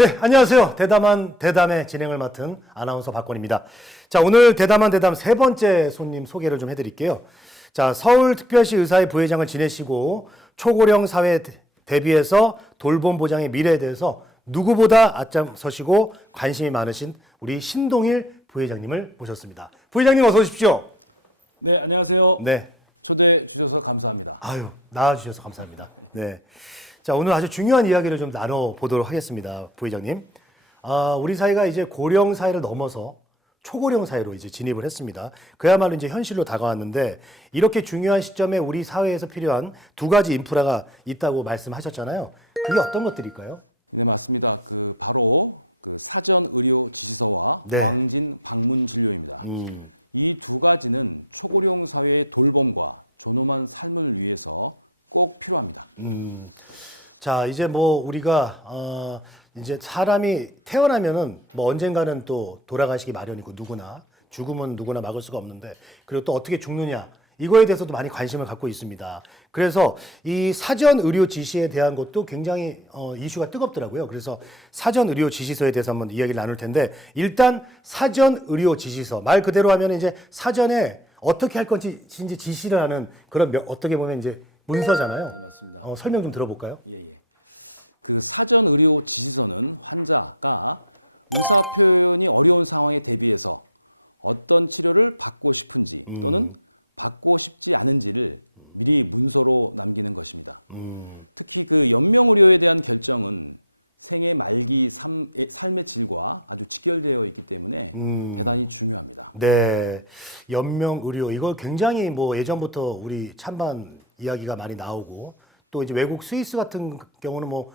네, 안녕하세요. 대담한 대담의 진행을 맡은 아나운서 박권입니다. 자, 오늘 대담한 대담 세 번째 손님 소개를 좀 해드릴게요. 자, 서울특별시 의사회 부회장을 지내시고 초고령 사회 대비해서 돌봄 보장의 미래에 대해서 누구보다 앞장서시고 관심이 많으신 우리 신동일 부회장님을 모셨습니다. 부회장님 어서 오십시오. 네, 안녕하세요. 네. 초대해 주셔서 감사합니다. 아유, 나와주셔서 감사합니다. 네. 자, 오늘 아주 중요한 이야기를 좀 나눠보도록 하겠습니다. 부회장님. 우리 사회가 이제 고령 사회를 넘어서 초고령 사회로 이제 진입을 했습니다. 그야말로 이제 현실로 다가왔는데 이렇게 중요한 시점에 우리 사회에서 필요한 두 가지 인프라가 있다고 말씀하셨잖아요. 그게 어떤 것들일까요? 네, 맞습니다. 바로 사전 의료 지시서와 네. 왕진 방문 진료입니다. 이 두 가지는 초고령 사회의 돌봄과 존엄한 삶을 위해서 꼭 필요합니다. 자, 이제 뭐 우리가 이제 사람이 태어나면은 뭐 언젠가는 또 돌아가시기 마련이고 누구나 죽음은 누구나 막을 수가 없는데 그리고 또 어떻게 죽느냐 이거에 대해서도 많이 관심을 갖고 있습니다. 그래서 이 사전 의료 지시에 대한 것도 굉장히 이슈가 뜨겁더라고요. 그래서 사전 의료 지시서에 대해서 한번 이야기를 나눌 텐데 일단 사전 의료 지시서 말 그대로 하면 이제 사전에 어떻게 할 건지 지시를 하는 그런 어떻게 보면 이제 문서잖아요. 네, 맞습니다. 설명 좀 들어볼까요? 예. 사전 의료 지시서는 환자가 의사 표현이 어려운 상황에 대비해서 어떤 치료를 받고 싶은지 또는 받고 싶지 않은지를 미리 문서로 남기는 것입니다. 특히 연명 의료에 대한 결정은 생애 말기 삶의 질과 아주 직결되어 있기 때문에 대단히 중요합니다. 네, 연명 의료 이거 굉장히 뭐 예전부터 우리 찬반 이야기가 많이 나오고 또 이제 외국 스위스 같은 경우는 뭐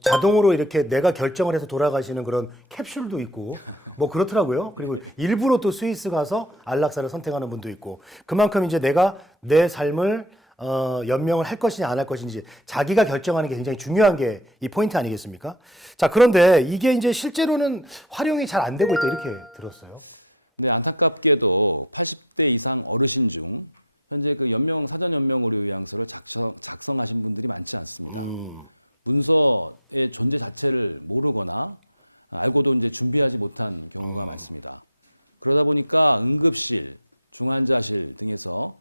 자동으로 이렇게 내가 결정을 해서 돌아가시는 그런 캡슐도 있고 뭐 그렇더라고요. 그리고 일부러 또 스위스 가서 안락사를 선택하는 분도 있고 그만큼 이제 내가 내 삶을 연명을 할 것이냐 안 할 것인지 자기가 결정하는 게 굉장히 중요한 게 이 포인트 아니겠습니까? 자, 그런데 이게 이제 실제로는 활용이 잘 안 되고 있다 이렇게 들었어요. 네, 안타깝게도 80대 이상 어르신 중 현재 사전 연명 의료 요양서를 작성하신 분들이 많지 않습니다. 문서의 존재 자체를 모르거나 알고도 이제 준비하지 못한 경우가 많습니다. 그러다 보니까 응급실, 중환자실 등에서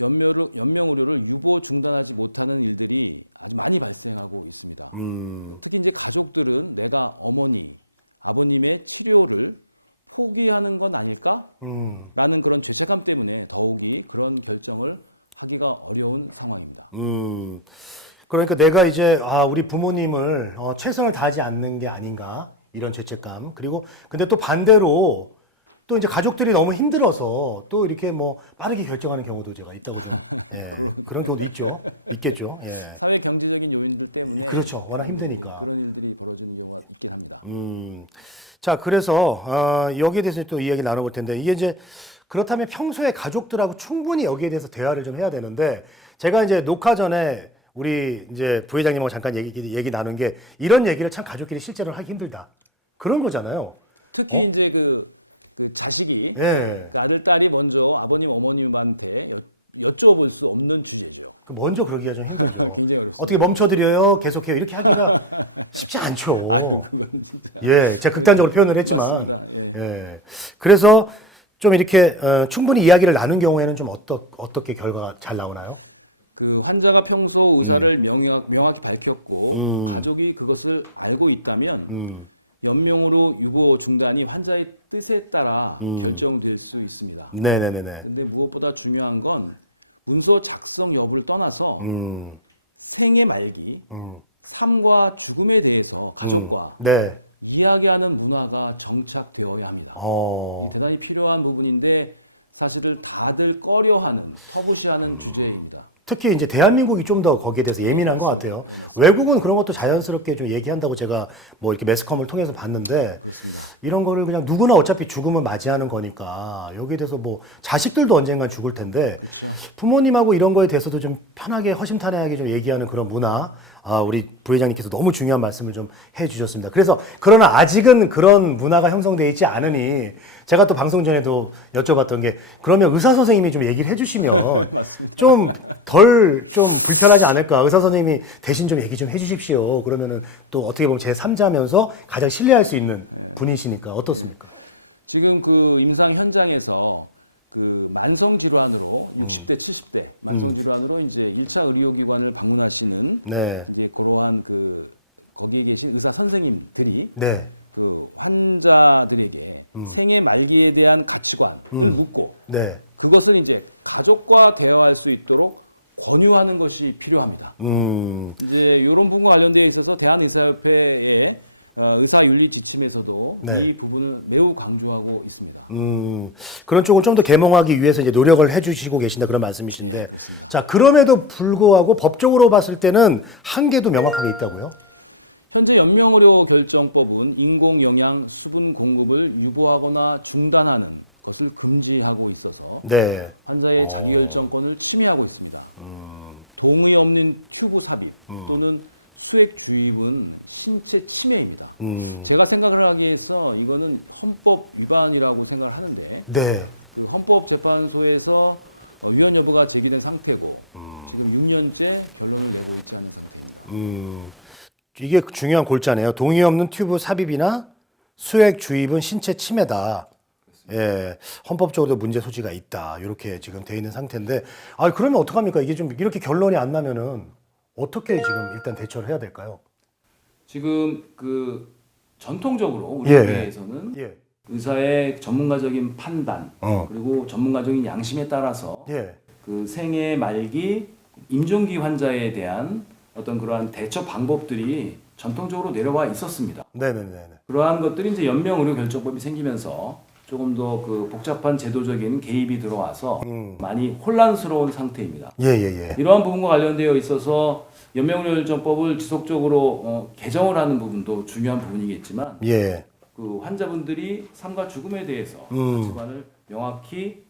연명 의료를 유보 중단하지 못하는 일들이 아주 많이 발생하고 있습니다. 특히 이제 가족들은 내가 어머니, 아버님의 치료를 포기하는 건 아닐까? 라는 그런 죄책감 때문에 더욱이 그런 결정을 하기가 어려운 상황입니다. 그러니까 내가 이제 우리 부모님을 최선을 다하지 않는 게 아닌가 이런 죄책감 그리고 근데 또 반대로 또 이제 가족들이 너무 힘들어서 또 이렇게 뭐 빠르게 결정하는 경우도 제가 있다고 예, 그런 경우도 있겠죠. 예. 사회 경제적인 요인들 때문에 그렇죠. 워낙 힘드니까 그런 일들이 벌어지는 경우가 있긴 합니다. 자, 그래서 여기에 대해서 또 이야기 나눠볼 텐데 이게 이제 그렇다면 평소에 가족들하고 충분히 여기에 대해서 대화를 좀 해야 되는데 제가 이제 녹화 전에 우리 이제 부회장님하고 잠깐 얘기 나눈 게 이런 얘기를 참 가족끼리 실제로 하기 힘들다 그런 거잖아요. 특히 이제 그 자식이 네. 아들 딸이 먼저 아버님 어머님한테 여쭤볼 수 없는 주제죠. 먼저 그러기가 좀 힘들죠. 굉장히 어렵습니다. 어떻게 멈춰드려요? 계속해요? 이렇게 하기가 쉽지 않죠. 아유, 그건 진짜. 예, 제가 극단적으로 표현을 했지만. 맞습니다. 예. 그래서 좀 이렇게 충분히 이야기를 나눈 경우에는 좀 어떻게 결과가 잘 나오나요? 환자가 평소 의사를 명확히 밝혔고 가족이 그것을 알고 있다면 연명으로 유보 중단이 환자의 뜻에 따라 결정될 수 있습니다. 네네네. 근데 무엇보다 중요한 건 문서 작성 여부를 떠나서 생애 말기, 삶과 죽음에 대해서 가족과 네. 이야기하는 문화가 정착되어야 합니다. 이게 대단히 필요한 부분인데 사실을 다들 꺼려하는 터부시하는 주제입니다. 특히 이제 대한민국이 좀 더 거기에 대해서 예민한 것 맞습니다. 같아요. 맞습니다. 외국은 그런 것도 자연스럽게 좀 얘기한다고 제가 뭐 이렇게 매스컴을 통해서 봤는데 그렇습니다. 이런 거를 그냥 누구나 어차피 죽음을 맞이하는 거니까 여기에 대해서 뭐 자식들도 언젠간 죽을 텐데 그렇죠. 부모님하고 이런 거에 대해서도 좀 편하게 허심탄회하게 좀 얘기하는 그런 문화 우리 부회장님께서 너무 중요한 말씀을 좀 해주셨습니다. 그래서 그러나 아직은 그런 문화가 형성되어 있지 않으니 제가 또 방송 전에도 여쭤봤던 게 그러면 의사 선생님이 좀 얘기를 해주시면 맞습니다. 좀 덜 좀 불편하지 않을까. 의사 선생님이 대신 좀 얘기 좀 해주십시오. 그러면은 또 어떻게 보면 제 3자면서 가장 신뢰할 수 있는 분이시니까 어떻습니까? 지금 그 임상 현장에서 그 만성 질환으로 60대, 70대 만성 질환으로 이제 1차 의료기관을 방문하시는 네. 이제 그러한 그 거기에 계신 의사 선생님들이 네. 그 환자들에게 생애 말기에 대한 가치관을 묻고 네. 그것을 이제 가족과 대화할 수 있도록 권유하는 것이 필요합니다. 이제 이런 부분과 관련되어 있어서 대한의사협회의 의사윤리 지침에서도 네. 이 부분을 매우 강조하고 있습니다. 그런 쪽을 좀 더 계몽하기 위해서 이제 노력을 해주시고 계신다 그런 말씀이신데. 예, 그렇습니다. 자, 그럼에도 불구하고 법적으로 봤을 때는 한계도 명확하게 있다고요? 현재 연명의료결정법은 인공영양 수분 공급을 유보하거나 중단하는 것을 금지하고 있어서 네. 환자의 자기결정권을 침해하고 있습니다. 동의 없는 튜브 삽입 또는 수액 주입은 신체 침해입니다. 제가 생각을 하기에서 이거는 헌법 위반이라고 생각을 하는데 네. 그 헌법재판소에서 위헌 여부가 제기된 상태고 지금 6년째 결론을 내고 있지 않은 상태입니다. 이게 중요한 골자네요. 동의 없는 튜브 삽입이나 수액 주입은 신체 침해다. 예, 헌법적으로도 문제 소지가 있다. 이렇게 지금 돼 있는 상태인데, 그러면 어떡합니까? 이게 좀 이렇게 결론이 안 나면은 어떻게 지금 일단 대처를 해야 될까요? 지금 그 전통적으로 우리 예. 교회에서는 예, 의사의 전문가적인 판단 그리고 전문가적인 양심에 따라서 예, 그 생애 말기 임종기 환자에 대한 어떤 그러한 대처 방법들이 전통적으로 내려와 있었습니다. 네네네. 그러한 것들이 이제 연명의료결정법이 생기면서 조금 더 그 복잡한 제도적인 개입이 들어와서 많이 혼란스러운 상태입니다. 예, 예, 예. 이러한 부분과 관련되어 있어서 연명의료결정법을 지속적으로 개정을 하는 부분도 중요한 부분이겠지만 예. 그 환자분들이 삶과 죽음에 대해서 가치관을 명확히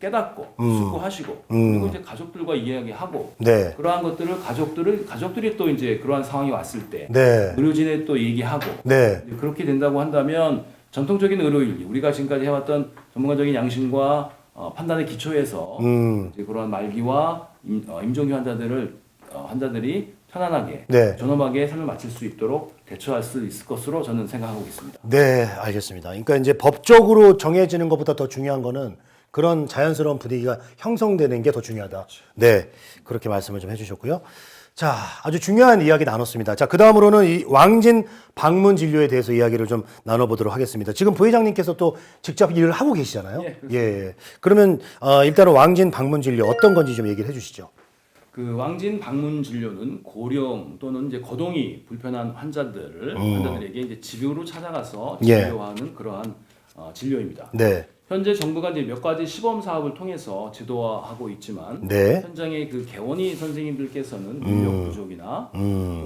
깨닫고 숙고하시고 그리고 이제 가족들과 이야기하고 네. 그러한 것들을 가족들이 또 이제 그러한 상황이 왔을 때 네. 의료진에 또 얘기하고 네. 이제 그렇게 된다고 한다면 전통적인 의료윤리 우리가 지금까지 해왔던 전문가적인 양심과 판단의 기초에서 이제 그러한 말기와 임종기 환자들이 편안하게 네. 존엄하게 삶을 마칠 수 있도록 대처할 수 있을 것으로 저는 생각하고 있습니다. 네, 알겠습니다. 그러니까 이제 법적으로 정해지는 것보다 더 중요한 거는 그런 자연스러운 분위기가 형성되는 게 더 중요하다. 네, 그렇게 말씀을 좀 해주셨고요. 자, 아주 중요한 이야기 나눴습니다. 자, 그 다음으로는 이 왕진 방문 진료에 대해서 이야기를 좀 나눠보도록 하겠습니다. 지금 부회장님께서 또 직접 일을 하고 계시잖아요. 예, 예. 그러면 일단은 왕진 방문 진료 어떤 건지 좀 얘기를 해주시죠. 그 왕진 방문 진료는 고령 또는 이제 거동이 불편한 환자들에게 이제 집으로 찾아가서 예. 진료하는 그러한 진료입니다. 네. 현재 정부가 이제 몇 가지 시범 사업을 통해서 제도화하고 있지만 네. 현장의 그 개원의 선생님들께서는 인력 부족이나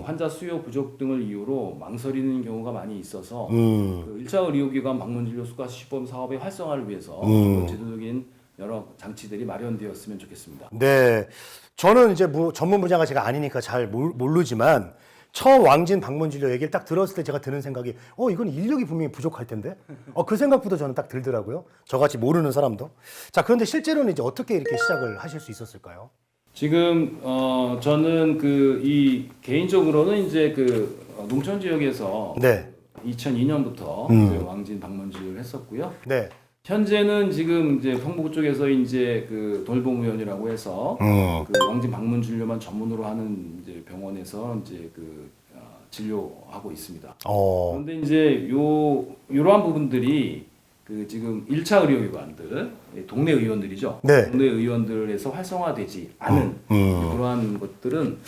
환자 수요 부족 등을 이유로 망설이는 경우가 많이 있어서 그 1차 의료기관 방문 진료 수가 시범 사업의 활성화를 위해서 제도적인 여러 장치들이 마련되었으면 좋겠습니다. 네. 저는 이제 전문 분야가 제가 아니니까 잘 모르지만 처음 왕진 방문 진료 얘기를 딱 들었을 때 제가 드는 생각이 이건 인력이 분명히 부족할 텐데 그 생각부터 저는 딱 들더라고요. 저같이 모르는 사람도. 자, 그런데 실제로는 이제 어떻게 이렇게 시작을 하실 수 있었을까요? 지금 저는 이 개인적으로는 이제 농촌 지역에서 네. 2002년부터 왕진 방문 진료를 했었고요. 네. 현재는 지금 이제 성북 쪽에서 이제 돌봄의원이라고 해서 그 왕진 방문 진료만 전문으로 하는 이제 병원에서 이제 진료하고 있습니다. 그런데 이제 이러한 부분들이 지금 1차 의료기관들 동네 의원들이죠. 네. 동네 의원들에서 활성화되지 않은 그러한 것들은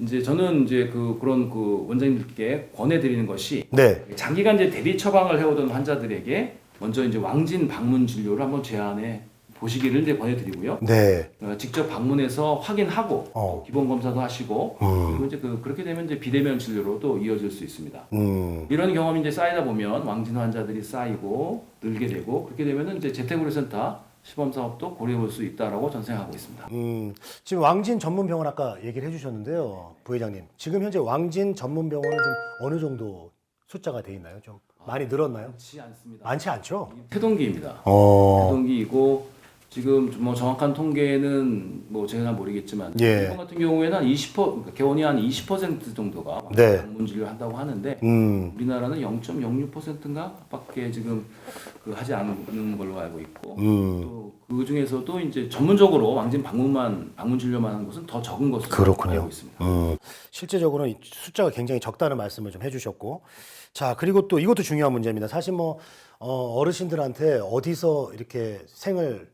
이제 저는 이제 그런 원장님들께 권해드리는 것이 네. 장기간 이제 대리 처방을 해오던 환자들에게 먼저 이제 왕진 방문 진료를 한번 제안해 보시기를 이제 권해드리고요. 네. 직접 방문해서 확인하고 기본 검사도 하시고 그리고 이제 그렇게 되면 이제 비대면 진료로도 이어질 수 있습니다. 이런 경험이 이제 쌓이다 보면 왕진 환자들이 쌓이고 늘게 되고 그렇게 되면은 이제 재택의료센터 시범 사업도 고려해 볼 수 있다라고 저는 생각하고 있습니다. 지금 왕진 전문병원 아까 얘기를 해주셨는데요, 부회장님. 지금 현재 왕진 전문병원은 좀 어느 정도 숫자가 돼 있나요? 좀 많이 늘었나요? 많지 않습니다. 많지 않죠? 태동기입니다. 어. 태동기이고 지금 뭐 정확한 통계는 뭐 제가 모르겠지만 예. 일본 같은 경우에는 한 20% 그러니까 개원이 한 20% 정도가 네. 방문 진료를 한다고 하는데 우리나라는 0.06%인가 밖에 지금 그 하지 않는 걸로 알고 있고 또 그 중에서도 이제 전문적으로 왕진 방문 진료만 하는 곳은 더 적은 것으로 그렇군요. 알고 있습니다. 실제적으로는 이 숫자가 굉장히 적다는 말씀을 좀 해주셨고, 자, 그리고 또 이것도 중요한 문제입니다. 사실 뭐 어르신들한테 어디서 이렇게 생을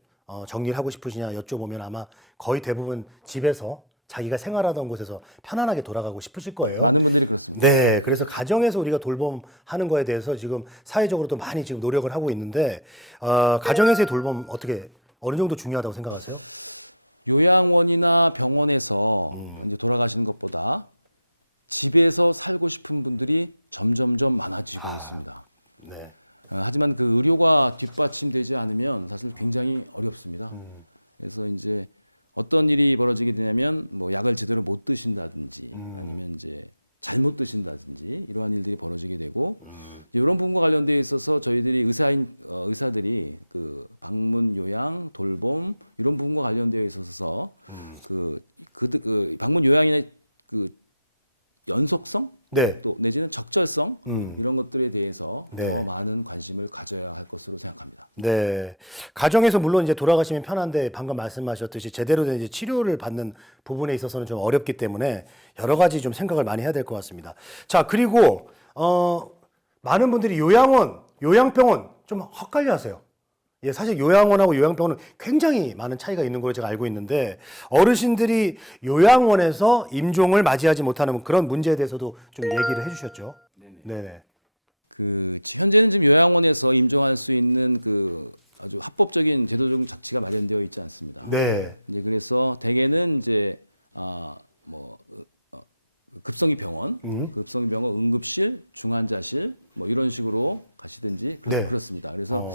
정리를 하고 싶으시냐 여쭤보면 아마 거의 대부분 집에서 자기가 생활하던 곳에서 편안하게 돌아가고 싶으실 거예요. 많은 분들이 그렇습니다. 네, 그래서 가정에서 우리가 돌봄하는 거에 대해서 지금 사회적으로도 많이 지금 노력을 하고 있는데, 가정에서의 돌봄 어떻게 어느 정도 중요하다고 생각하세요? 요양원이나 병원에서 이제 돌아가시는 것보다 집에서 살고 싶은 분들이 점점점 많아지고 있습니다. 네, 하지만 그 의료가 뒷받침되지 않으면 사실 굉장히 어렵습니다. 그래서 이제 어떤 일이 벌어지게 되냐면 뭐 약을 제대로 못 드신다든지 아니면 이제 잘못 드신다든지 이러한 일들이 벌어지게 되고 이런 부분과 관련되어 있어서 저희들이 의사들이 그 방문 요양 돌봄 이런 부분과 관련되어 있어서 그 방문 요양의 그 연속성 네, 또 내지는 적절성 이런 것들에 대해서 네. 더 많은 관심을 가져야 할 것으로 생각합니다. 네. 가정에서 물론 이제 돌아가시면 편한데 방금 말씀하셨듯이 제대로 된 이제 치료를 받는 부분에 있어서는 좀 어렵기 때문에 여러 가지 좀 생각을 많이 해야 될 것 같습니다. 자, 그리고 많은 분들이 요양원, 요양병원 좀 헛갈려 하세요. 예, 사실 요양원하고 요양병원은 굉장히 많은 차이가 있는 걸로 제가 알고 있는데 어르신들이 요양원에서 임종을 맞이하지 못하는 그런 문제에 대해서도 좀 얘기를 해주셨죠. 네네. 그 현재는 지금 요양원에서 임종할 수 있는 그 아주 합법적인 제도적 장치가 마련되어 있지 않습니다. 네. 이제 그래서 대개는 이제 급성이 병원, 응급실, 중환자실 뭐 이런 식으로 가시든지 네. 그렇습니다. 그래서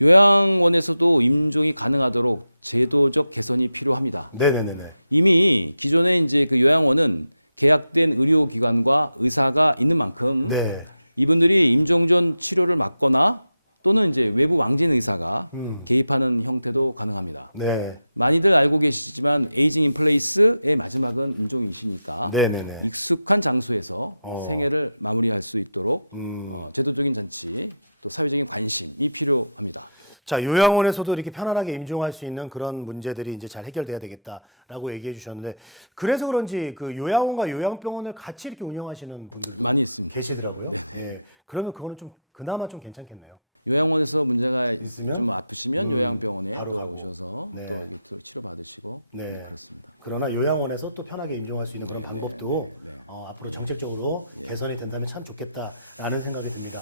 요양원에서도 임종이 가능하도록 제도적 개선이 필요합니다. 네네네네. 이미 기존에 이제 그 요양원은 계약된 의료기관과 의사가 있는 만큼 네. 이분들이 임종 전 치료를 맡거나 또는 이제 외부 왕진 의사가 개입하는 형태도 가능합니다. 네. 많이들 알고 계시지만 에이징 인 플레이스의 마지막은 임종이시니까 네네네. 익숙한 장소에서 생애를 마무리할 수 있도록 제도적인 장치 또 사회적인 관심이 필요합니다. 자, 요양원에서도 이렇게 편안하게 임종할 수 있는 그런 문제들이 이제 잘 해결돼야 되겠다라고 얘기해 주셨는데 그래서 그런지 그 요양원과 요양병원을 같이 이렇게 운영하시는 분들이 많이 있습니다. 계시더라고요. 네. 그러면 그거는 좀 그나마 좀 괜찮겠네요. 요양원에서 문제가 있으면? 좀 아프시면 요양병원에 바로 또 가고. 오셔서 네. 또 이렇게 또 치료받으시고 네. 네, 그렇습니다. 그러나 요양원에서 또 편하게 임종할 수 있는 그런 방법도 네. 앞으로 정책적으로 개선이 된다면 참 좋겠다라는 생각이 듭니다.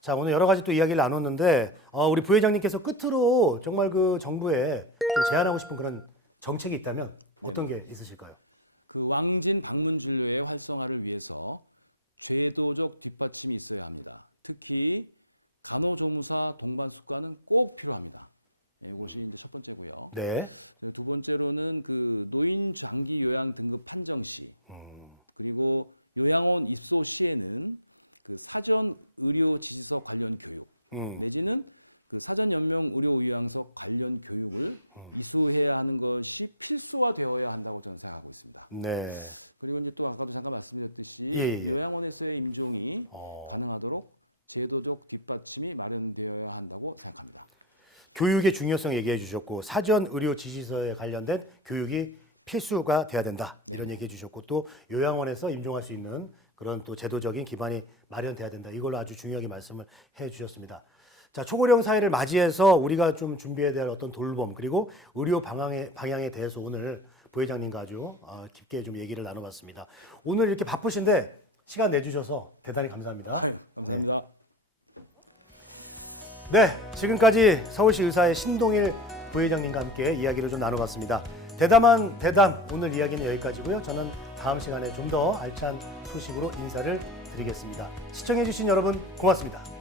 자, 오늘 여러 가지 또 이야기를 나눴는데 우리 부회장님께서 끝으로 정말 그 정부에 좀 제안하고 싶은 그런 정책이 있다면 어떤 게 있으실까요? 그 왕진 방문 진료의 활성화를 위해서 제도적 뒷받침이 있어야 합니다. 특히 간호조무사 동반 숙가는 꼭 필요합니다. 이것이 이제 첫 번째고요. 네. 두 번째로는 그 노인 장기 요양 등급 판정 시 그리고 요양원 입소 시에는 그 사전 의료 지시서 관련 교육 내지는 그 사전 연명 의료 요양서 관련 교육을 이수해야 하는 것이 필수화되어야 한다고 저는 생각하고 있습니다. 네. 그리고 이제 또 아까도 잠깐 말씀드렸듯이 예. 요양원에서의 임종이 가능하도록 제도적 뒷받침이 마련되어야 한다고 생각합니다. 교육의 중요성 얘기해 주셨고 사전 의료 지시서에 관련된 교육이 필수가 돼야 된다 이런 얘기해 주셨고 또 요양원에서 임종할 수 있는 그런 또 제도적인 기반이 마련돼야 된다 이걸로 아주 중요하게 말씀을 해 주셨습니다. 자, 초고령 사회를 맞이해서 우리가 좀 준비해야 될 어떤 돌봄 그리고 의료 방향에 대해서 오늘 부회장님과 아주 깊게 좀 얘기를 나눠봤습니다. 오늘 이렇게 바쁘신데 시간 내주셔서 대단히 감사합니다. 아유, 감사합니다. 네, 지금까지 서울시 의사의 신동일 부회장님과 함께 이야기를 좀 나눠봤습니다. 대담한 대담 오늘 이야기는 여기까지고요. 저는 다음 시간에 좀 더 알찬 소식으로 인사를 드리겠습니다. 시청해주신 여러분 고맙습니다.